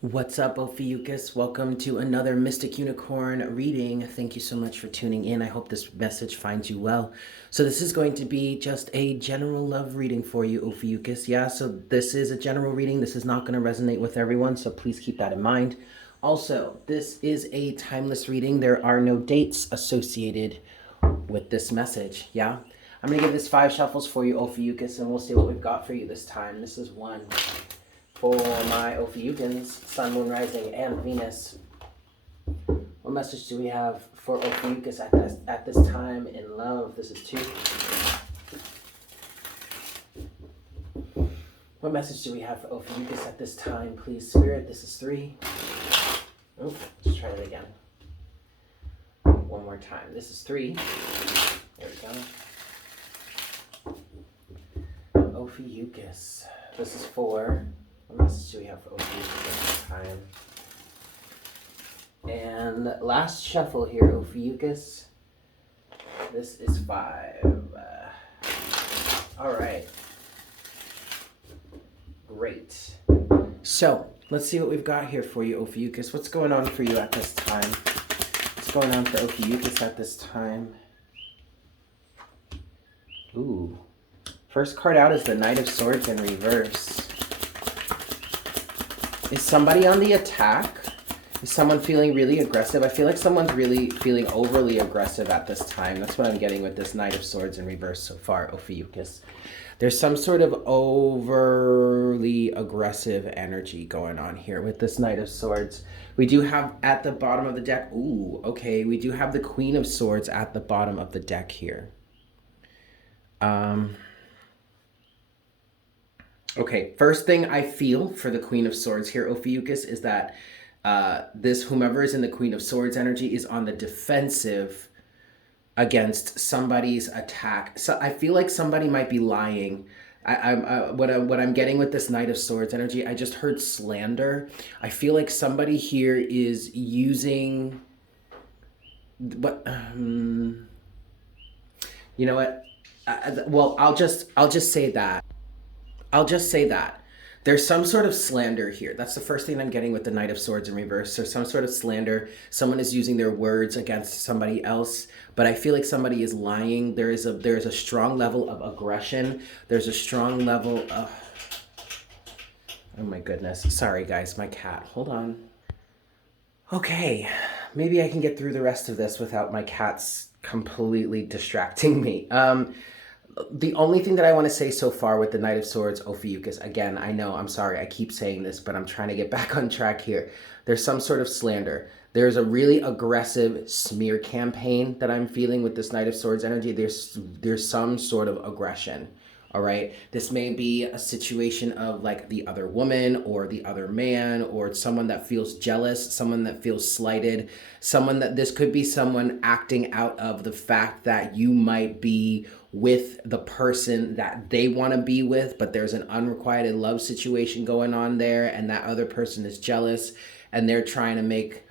What's up, Ophiuchus? Welcome to another Mystic Unicorn reading. Thank you so much for tuning in. I hope this message finds you well. So this is going to be just a general love reading for you, Ophiuchus. Yeah, so this is a general reading. This is not going to resonate with everyone, so please keep that in mind. Also, this is a timeless reading. There are no dates associated with this message, yeah? I'm going to give this 5 shuffles for you, Ophiuchus, and we'll see what we've got for you this time. This is 1. For my Ophiuchans, Sun, Moon, Rising, and Venus. What message do we have for Ophiuchus at this time in love? This is 2. What message do we have for Ophiuchus at this time, please, Spirit? This is 3. Oh, let's try it again. One more time. This is 3. There we go. Ophiuchus. This is 4. What message do we have for Ophiuchus at this time? And last shuffle here, Ophiuchus. This is 5. All right. Great. So, let's see what we've got here for you, Ophiuchus. What's going on for you at this time? What's going on for Ophiuchus at this time? Ooh. First card out is the Knight of Swords in reverse. Is somebody on the attack? Is someone feeling really aggressive? I feel like someone's really feeling overly aggressive at this time. That's what I'm getting with this Knight of Swords in reverse so far, Ophiuchus. There's some sort of overly aggressive energy going on here with this Knight of Swords. We do have at the bottom of the deck, ooh, okay, we do have the Queen of Swords at the bottom of the deck here. Okay, first thing I feel for the Queen of Swords here, Ophiuchus, is that whomever is in the Queen of Swords energy is on the defensive against somebody's attack. So I feel like somebody might be lying. What I'm getting with this Knight of Swords energy, I just heard slander. I feel like somebody here is using, but you know what? Well, I'll just say that. I'll just say that. There's some sort of slander here. That's the first thing I'm getting with the Knight of Swords in reverse. There's some sort of slander. Someone is using their words against somebody else, but I feel like somebody is lying. There is a strong level of aggression. There's a strong level of... Oh my goodness. Sorry, guys. My cat. Hold on. Okay. Maybe I can get through the rest of this without my cats completely distracting me. The only thing that I want to say so far with the Knight of Swords, Ophiuchus, again, I know, I'm sorry, I keep saying this, but I'm trying to get back on track here. There's some sort of slander. There's a really aggressive smear campaign that I'm feeling with this Knight of Swords energy. There's some sort of aggression, all right? This may be a situation of like the other woman or the other man or someone that feels jealous, someone that feels slighted, this could be someone acting out of the fact that you might be with the person that they want to be with, but there's an unrequited love situation going on there, and that other person is jealous, and they're trying to make,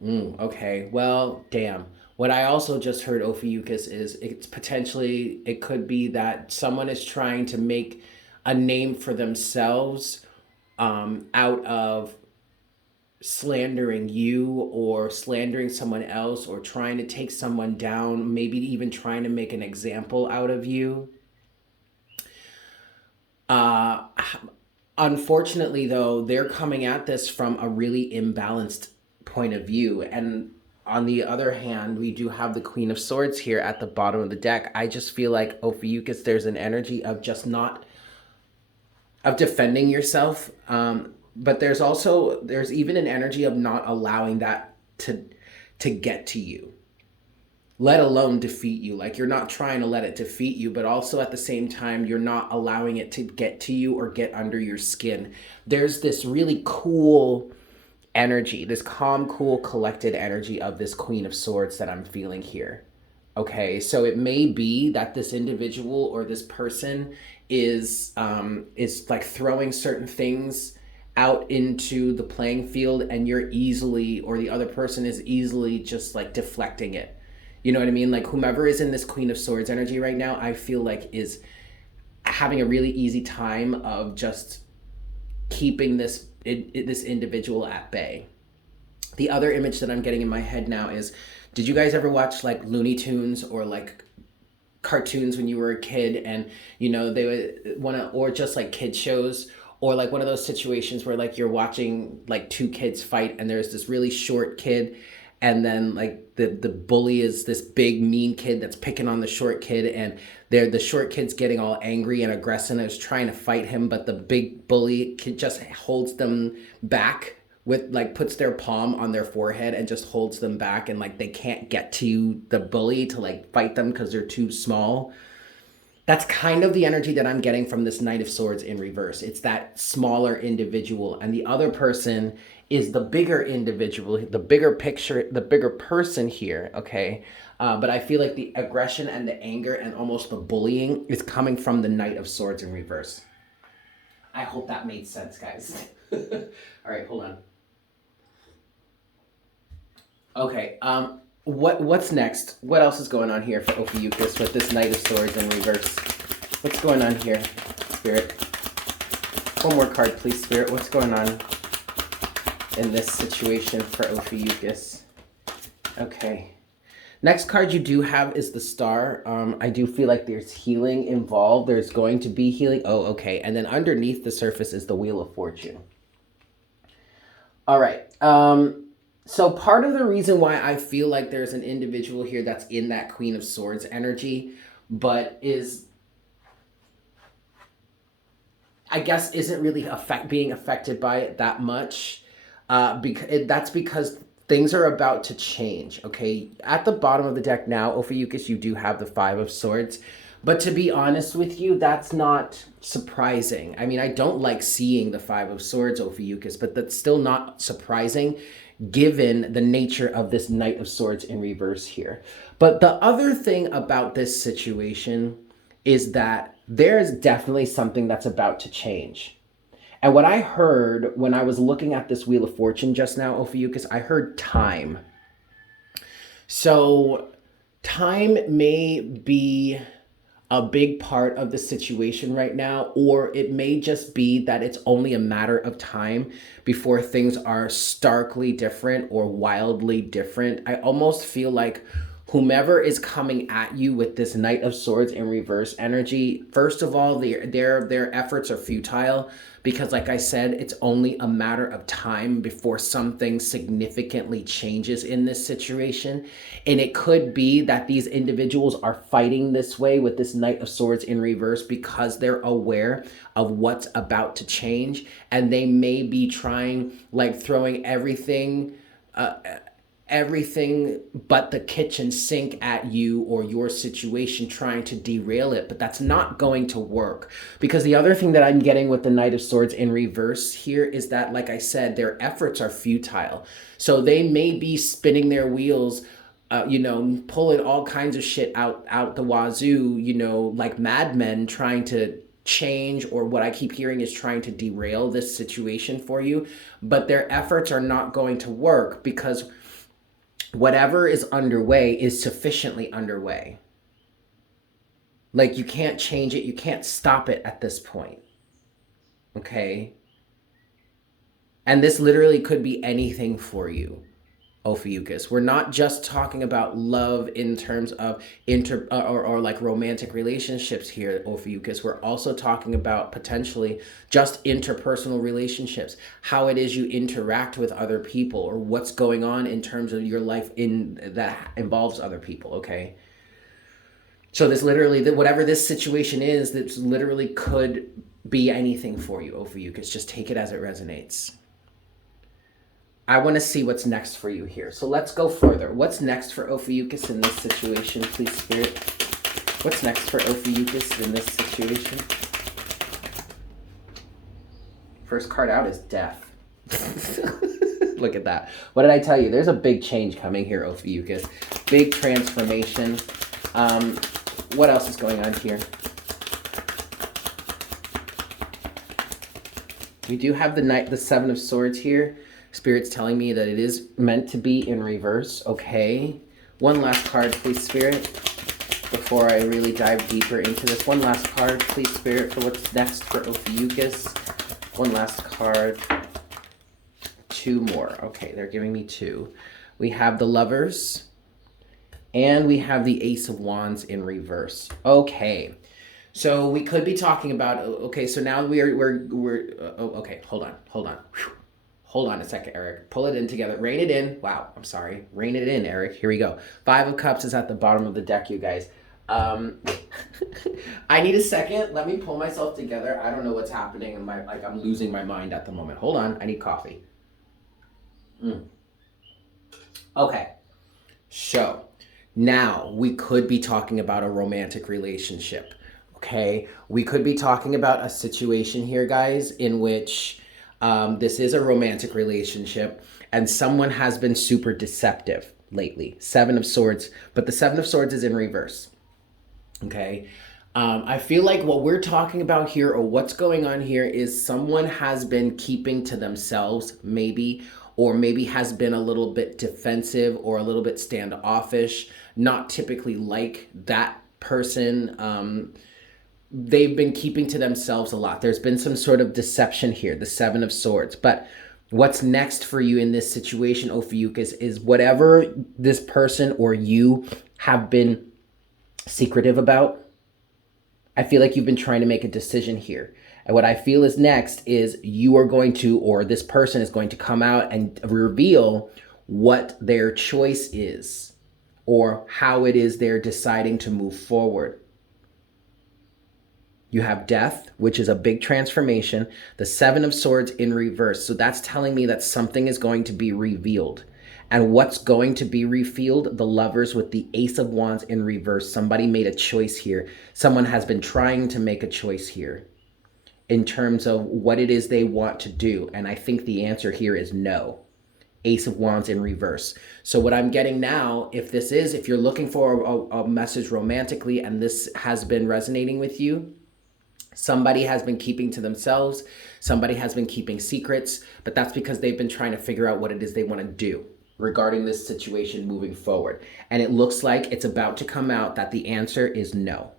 okay, well, damn. What I also just heard, Ophiuchus, is it could be that someone is trying to make a name for themselves out of slandering you or slandering someone else or trying to take someone down, maybe even trying to make an example out of you. Unfortunately, though, they're coming at this from a really imbalanced point of view. And on the other hand, we do have the Queen of Swords here at the bottom of the deck. I just feel like, Ophiuchus, there's an energy of just not, of defending yourself. But there's even an energy of not allowing that to get to you, let alone defeat you. Like, you're not trying to let it defeat you, but also at the same time, you're not allowing it to get to you or get under your skin. There's this really cool energy, this calm, cool, collected energy of this Queen of Swords that I'm feeling here. Okay, so it may be that this individual or this person is like throwing certain things out into the playing field, and you're easily, or the other person is easily just like deflecting it. You know what I mean? Like, whomever is in this Queen of Swords energy right now, I feel like is having a really easy time of just keeping this this individual at bay. The other image that I'm getting in my head now is, did you guys ever watch like Looney Tunes or like cartoons when you were a kid, and you know they would want to, or just like kid shows, or like one of those situations where like you're watching like two kids fight and there's this really short kid, and then like the bully is this big mean kid that's picking on the short kid, and the short kid's getting all angry and aggressive and is trying to fight him, but the big bully kid just holds them back with like puts their palm on their forehead and just holds them back, and like they can't get to the bully to like fight them because they're too small. That's kind of the energy that I'm getting from this Knight of Swords in reverse. It's that smaller individual, and the other person is the bigger individual, the bigger picture, the bigger person here, okay? But I feel like the aggression and the anger and almost the bullying is coming from the Knight of Swords in reverse. I hope that made sense, guys. All right, hold on. Okay, what's next? What else is going on here for Ophiuchus with this Knight of Swords in reverse? What's going on here, Spirit? One more card, please, Spirit. What's going on in this situation for Ophiuchus? Okay. Next card you do have is the Star. I do feel like there's healing involved. There's going to be healing. Oh, okay. And then underneath the surface is the Wheel of Fortune. All right. So part of the reason why I feel like there's an individual here that's in that Queen of Swords energy, but is, I guess, isn't really being affected by it that much, that's because things are about to change, okay? At the bottom of the deck now, Ophiuchus, you do have the Five of Swords. But to be honest with you, that's not surprising. I mean, I don't like seeing the Five of Swords, Ophiuchus, but that's still not surprising given the nature of this Knight of Swords in reverse here. But the other thing about this situation is that there's definitely something that's about to change. And what I heard when I was looking at this Wheel of Fortune just now, Ophiuchus, I heard time. So time may be a big part of the situation right now, or it may just be that it's only a matter of time before things are starkly different or wildly different. I almost feel like whomever is coming at you with this Knight of Swords in reverse energy, first of all, their efforts are futile, because like I said, it's only a matter of time before something significantly changes in this situation. And it could be that these individuals are fighting this way with this Knight of Swords in reverse because they're aware of what's about to change, and they may be trying, like throwing everything but the kitchen sink at you or your situation, trying to derail it, but that's not going to work. Because the other thing that I'm getting with the Knight of Swords in reverse here is that, like I said, their efforts are futile. So they may be spinning their wheels, you know, pulling all kinds of shit out the wazoo, you know, like madmen, trying to change, or what I keep hearing is trying to derail this situation for you, but their efforts are not going to work because whatever is underway is sufficiently underway. Like, you can't change it, you can't stop it at this point. Okay? And this literally could be anything for you, Ophiuchus. We're not just talking about love in terms of or like romantic relationships here, Ophiuchus. We're also talking about potentially just interpersonal relationships, how it is you interact with other people, or what's going on in terms of your life that involves other people, okay? So this literally, whatever this situation is, this literally could be anything for you, Ophiuchus. Just take it as it resonates. I want to see what's next for you here. So let's go further. What's next for Ophiuchus in this situation, please, Spirit? What's next for Ophiuchus in this situation? First card out is Death. Look at that. What did I tell you? There's a big change coming here, Ophiuchus. Big transformation. What else is going on here? We do have the Seven of Swords here. Spirit's telling me that it is meant to be in reverse. Okay. One last card, please, Spirit, before I really dive deeper into this. One last card, please, Spirit, for what's next for Ophiuchus. One last card. two more. Okay, they're giving me two. We have the Lovers, and we have the Ace of Wands in reverse. Okay, so we could be talking about. Okay, so now we're. Okay, hold on. Whew. Hold on a second, Eric. Pull it in together. Rein it in. Wow, I'm sorry. Rein it in, Eric. Here we go. Five of Cups is at the bottom of the deck, you guys. I need a second. Let me pull myself together. I don't know what's happening. I'm losing my mind at the moment. Hold on. I need coffee. Okay. So now we could be talking about a romantic relationship. Okay. We could be talking about a situation here, guys, in which this is a romantic relationship and someone has been super deceptive lately. Seven of Swords, but the Seven of Swords is in reverse. Okay. I feel like what we're talking about here, or what's going on here, is someone has been keeping to themselves, maybe, or maybe has been a little bit defensive or a little bit standoffish, not typically like that person. They've been keeping to themselves a lot. There's been some sort of deception here, the Seven of Swords. But what's next for you in this situation, Ophiuchus, is whatever this person or you have been secretive about. I feel like you've been trying to make a decision here. And what I feel is next is you are going to, or this person is going to come out and reveal what their choice is or how it is they're deciding to move forward. You have Death, which is a big transformation. The Seven of Swords in reverse. So that's telling me that something is going to be revealed. And what's going to be revealed? The Lovers with the Ace of Wands in reverse. Somebody made a choice here. Someone has been trying to make a choice here in terms of what it is they want to do. And I think the answer here is no. Ace of Wands in reverse. So what I'm getting now, if you're looking for a message romantically and this has been resonating with you, somebody has been keeping to themselves. Somebody has been keeping secrets, but that's because they've been trying to figure out what it is they want to do regarding this situation moving forward. And it looks like it's about to come out that the answer is no.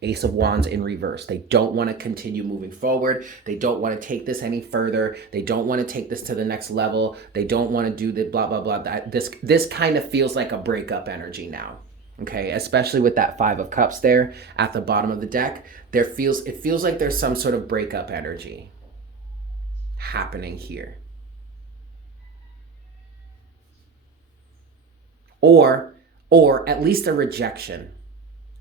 Ace of Wands in reverse. They don't want to continue moving forward. They don't want to take this any further. They don't want to take this to the next level. They don't want to do the blah, blah, blah. This kind of feels like a breakup energy now. Okay, especially with that Five of Cups there at the bottom of the deck. It feels like there's some sort of breakup energy happening here. Or at least a rejection.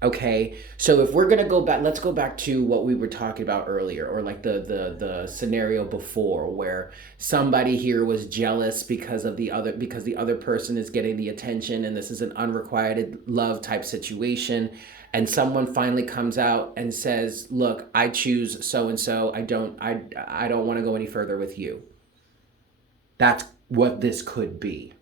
Okay, so if we're gonna go back, let's go back to what we were talking about earlier, or like the scenario before, where somebody here was jealous because the other person is getting the attention, and this is an unrequited love type situation, and someone finally comes out and says, "Look, I choose so and so. I don't want to go any further with you." That's what this could be.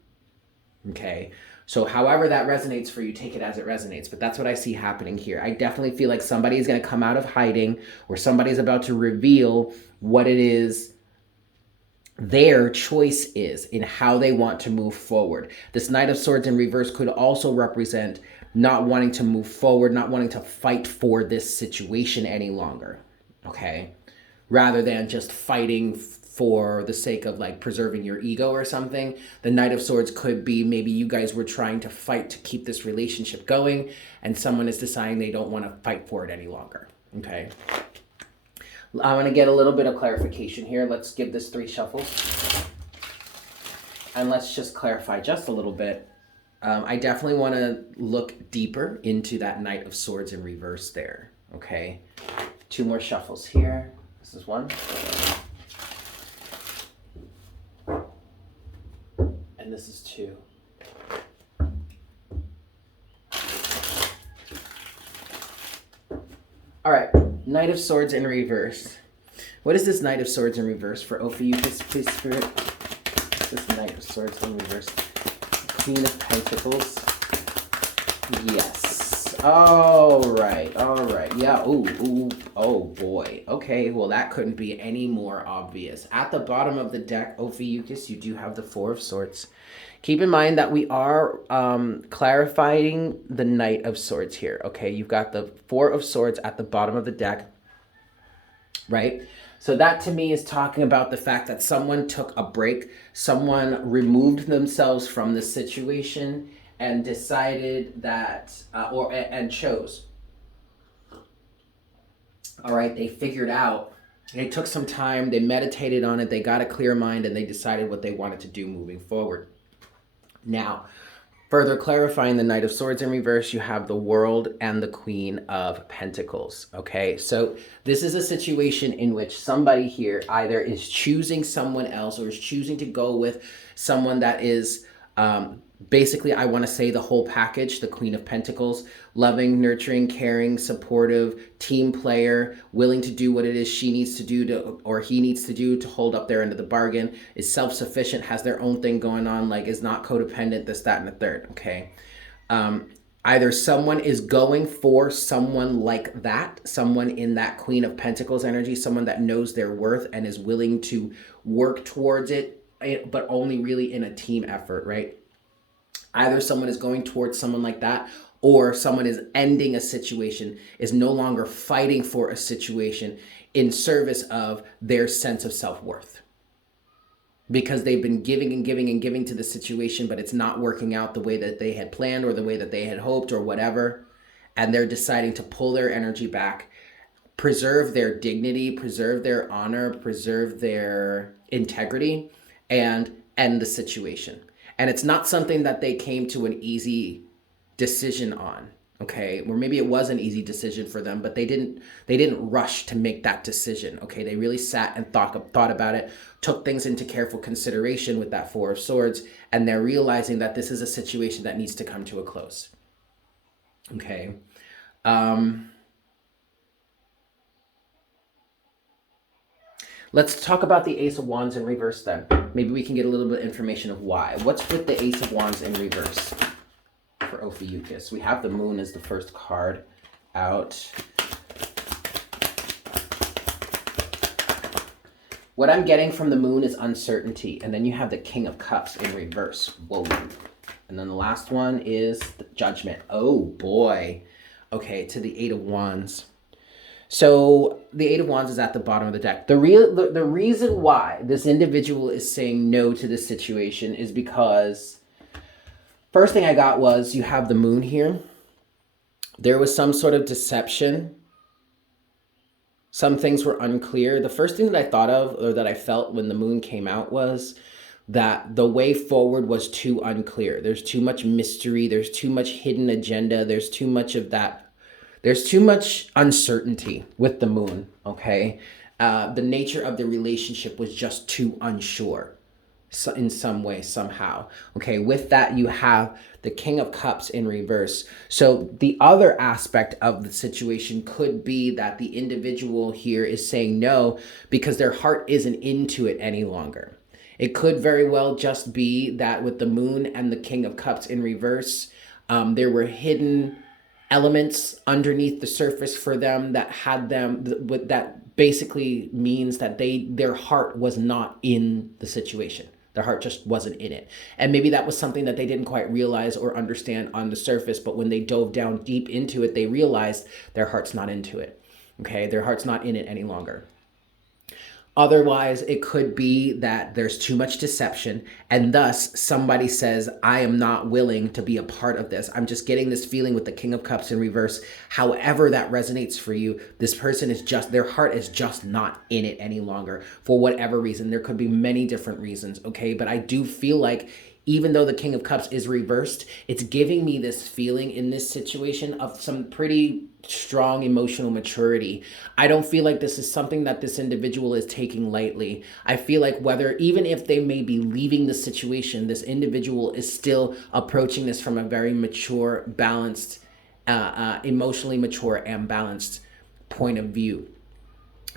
Okay. So however that resonates for you, take it as it resonates. But that's what I see happening here. I definitely feel like somebody is going to come out of hiding, or somebody's about to reveal what it is their choice is in how they want to move forward. This Knight of Swords in reverse could also represent not wanting to move forward, not wanting to fight for this situation any longer. Okay? Rather than just fighting for the sake of like preserving your ego or something. The Knight of Swords could be maybe you guys were trying to fight to keep this relationship going, and someone is deciding they don't want to fight for it any longer. Okay. I want to get a little bit of clarification here. Let's give this 3 shuffles. And let's just clarify just a little bit. I definitely want to look deeper into that Knight of Swords in reverse there. Okay. 2 more shuffles here. This is 1. And this is 2. All right, Knight of Swords in reverse. What is this Knight of Swords in reverse for Ophiuchus, please, Spirit? What's this Knight of Swords in reverse? Queen of Pentacles. Yes. All right. Yeah. Ooh. Oh boy. Okay. Well, that couldn't be any more obvious. At the bottom of the deck, Ophiuchus, you do have the 4 of Swords. Keep in mind that we are clarifying the Knight of Swords here. Okay. You've got the 4 of Swords at the bottom of the deck, right? So that to me is talking about the fact that someone took a break, someone removed themselves from the situation and decided that, and chose. All right, they figured out, they took some time, they meditated on it, they got a clear mind, and they decided what they wanted to do moving forward. Now, further clarifying the Knight of Swords in reverse, you have the World and the Queen of Pentacles. Okay, so this is a situation in which somebody here either is choosing someone else or is choosing to go with someone that is basically, I want to say the whole package, the Queen of Pentacles, loving, nurturing, caring, supportive, team player, willing to do what it is she needs to do to, or he needs to do to hold up their end of the bargain, is self-sufficient, has their own thing going on, like is not codependent, this, that, and the third, okay? Either someone is going for someone like that, someone in that Queen of Pentacles energy, someone that knows their worth and is willing to work towards it, but only really in a team effort, right? Either someone is going towards someone like that, or someone is ending a situation, is no longer fighting for a situation in service of their sense of self-worth. Because they've been giving and giving and giving to the situation, but it's not working out the way that they had planned or the way that they had hoped or whatever. And they're deciding to pull their energy back, preserve their dignity, preserve their honor, preserve their integrity, and end the situation. And it's not something that they came to an easy decision on, okay? Or maybe it was an easy decision for them, but they didn't rush to make that decision, okay? They really sat and thought about it, took things into careful consideration with that Four of Swords, and they're realizing that this is a situation that needs to come to a close, okay? Let's talk about the Ace of Wands in reverse then. Maybe we can get a little bit of information of why. What's with the Ace of Wands in reverse for Ophiuchus? We have the Moon as the first card out. What I'm getting from the Moon is uncertainty. And then you have the King of Cups in reverse. Whoa. And then the last one is the Judgment. Oh boy. Okay, to the Eight of Wands. So the Eight of Wands is at the bottom of the deck. The reason why this individual is saying no to this situation is because first thing I got was you have the Moon here. There was some sort of deception. Some things were unclear. The first thing that I thought of or that I felt when the Moon came out was that the way forward was too unclear. There's too much mystery. There's too much hidden agenda. There's too much of that. There's too much uncertainty with the Moon, okay? The nature of the relationship was just too unsure in some way, somehow. Okay, with that, you have the King of Cups in reverse. So the other aspect of the situation could be that the individual here is saying no because their heart isn't into it any longer. It could very well just be that with the Moon and the King of Cups in reverse, there were hidden elements underneath the surface for them that had them, that basically means that their heart was not in the situation. Their heart just wasn't in it. And maybe that was something that they didn't quite realize or understand on the surface, but when they dove down deep into it, they realized their heart's not into it. Okay, their heart's not in it any longer. Otherwise, it could be that there's too much deception and thus somebody says, I am not willing to be a part of this. I'm just getting this feeling with the King of Cups in reverse. However that resonates for you, this person is just, their heart is just not in it any longer for whatever reason. There could be many different reasons, okay? But I do feel like even though the King of Cups is reversed, it's giving me this feeling in this situation of some pretty strong emotional maturity. I don't feel like this is something that this individual is taking lightly. I feel like even if they may be leaving the situation, this individual is still approaching this from a very mature, balanced, emotionally mature and balanced point of view.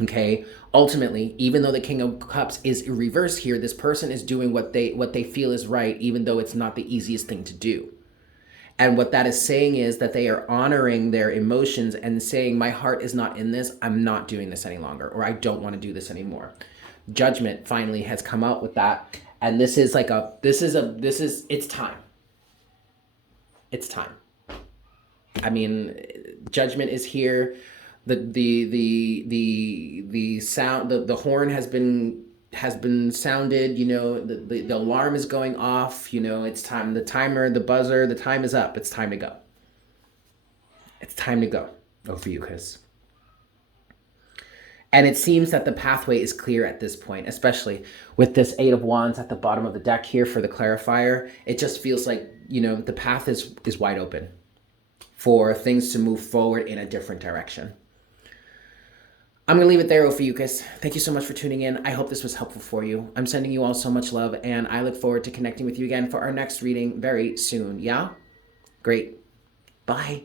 Okay, ultimately, even though the King of Cups is reversed here, this person is doing what they feel is right, even though it's not the easiest thing to do. And what that is saying is that they are honoring their emotions and saying, my heart is not in this, I'm not doing this any longer, or I don't want to do this anymore. Judgment finally has come out with that. And this is like it's time. It's time. I mean, Judgment is here. The sound, the horn has been sounded, you know, the alarm is going off, you know, it's time, the timer, the buzzer, the time is up. It's time to go. It's time to go, Ophiuchus. And it seems that the pathway is clear at this point, especially with this Eight of Wands at the bottom of the deck here for the clarifier. It just feels like, you know, the path is wide open for things to move forward in a different direction. I'm going to leave it there, Ophiuchus. Thank you so much for tuning in. I hope this was helpful for you. I'm sending you all so much love, and I look forward to connecting with you again for our next reading very soon. Yeah? Great. Bye.